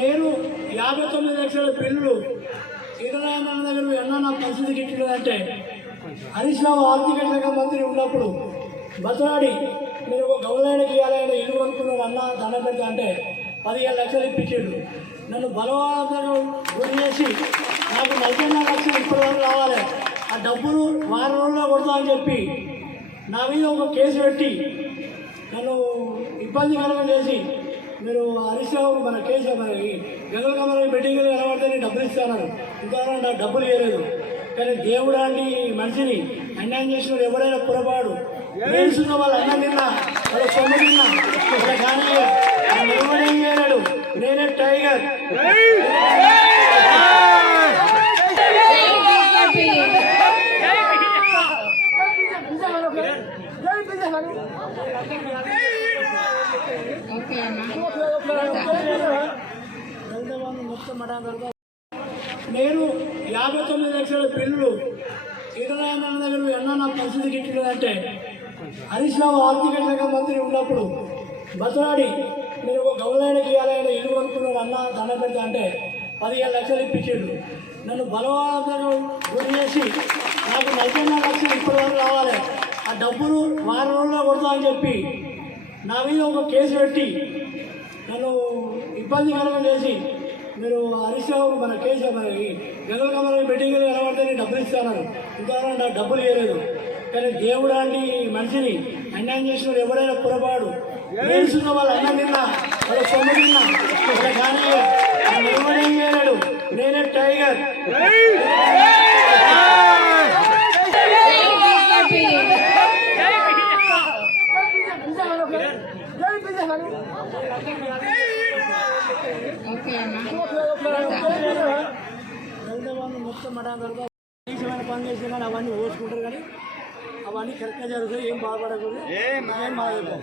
నేను 59 లక్షల బిల్లులు సీతారామన్న దగ్గర ఎన్న నా పరిస్థితి గిట్టిందంటే హరీష్ రావు ఆర్థిక శాఖ మంత్రి ఉన్నప్పుడు బతలాడి నేను ఒక గౌరవానికి ఇవ్వాలని ఇల్లు కొనుక్కున్నాడు అన్న దండ పెడతా అంటే 15 లక్షలు ఇప్పించాడు. నన్ను బలవంతంగా గురి చేసి నాకు 44 లక్షలు ఇప్పటివరకు రావాలి, ఆ డబ్బులు వారం రోజుల్లో కొడతా అని చెప్పి నా మీద ఒక కేసు పెట్టి నన్ను ఇబ్బందికరంగా చేసి మీరు హరీష్ రావు మన కేసు మనకి గంగల కమల మీటింగ్లో నిలబడితే నేను డబ్బులు ఇస్తాను, ఇంతవరకు నాకు డబ్బులు ఇవ్వలేదు. కానీ దేవుడు అండి మనిషిని అన్యాయం చేసిన ఎవరైనా పొరపాడు వేసుకున్న వాళ్ళు అన్నం తిన్నా వాళ్ళ సొమ్ము తిన్నా ఇలా కానీ ఎవడేం చేయలేడు. నేనే టైగర్. నేను 59 లక్షల బిల్లులు సీతారామన్న దగ్గర ఎన్న నా పరిస్థితి గిట్టిందంటే హరీష్ రావు ఆర్థిక శాఖ మంత్రి ఉన్నప్పుడు బతలాడి నేను ఒక గౌరవానికి ఇవ్వాలని ఇల్లు కొనుక్కున్నాడు అన్న దండ పెడతా అంటే 15 లక్షలు ఇప్పించాడు. నన్ను బలవంతంగా గురి చేసి నాకు 44 లక్షలు ఇప్పటివరకు రావాలి, ఆ డబ్బులు వారం రోజుల్లో కొడతా అని చెప్పి నా మీద ఒక కేసు పెట్టి నన్ను ఇబ్బందికరంగా చేసి మీరు హరీష్ రావు మన కేసు మనకి గంగల కమల మీటింగ్లో నిలబడితే నేను డబ్బులు ఇస్తాను, ఇంతవరకు నాకు డబ్బులు ఇవ్వలేదు. కానీ దేవుడు అండి మనిషిని అన్యాయం చేసిన ఎవరైనా పొరపాడు వేసుకున్న వాళ్ళు అన్నం తిన్నా వాళ్ళ సొమ్ము తిన్నా ఇలా కానీ ఎవడేం చేయలేడు. నేనే టైగర్. మొత్తం పని చేసిన కానీ అవన్నీ ఓసుకుంటారు, కానీ అవన్నీ కరెక్ట్గా జరుగుతాయి. ఏం బాధపడకూడదు, ఏం బాధపడదు.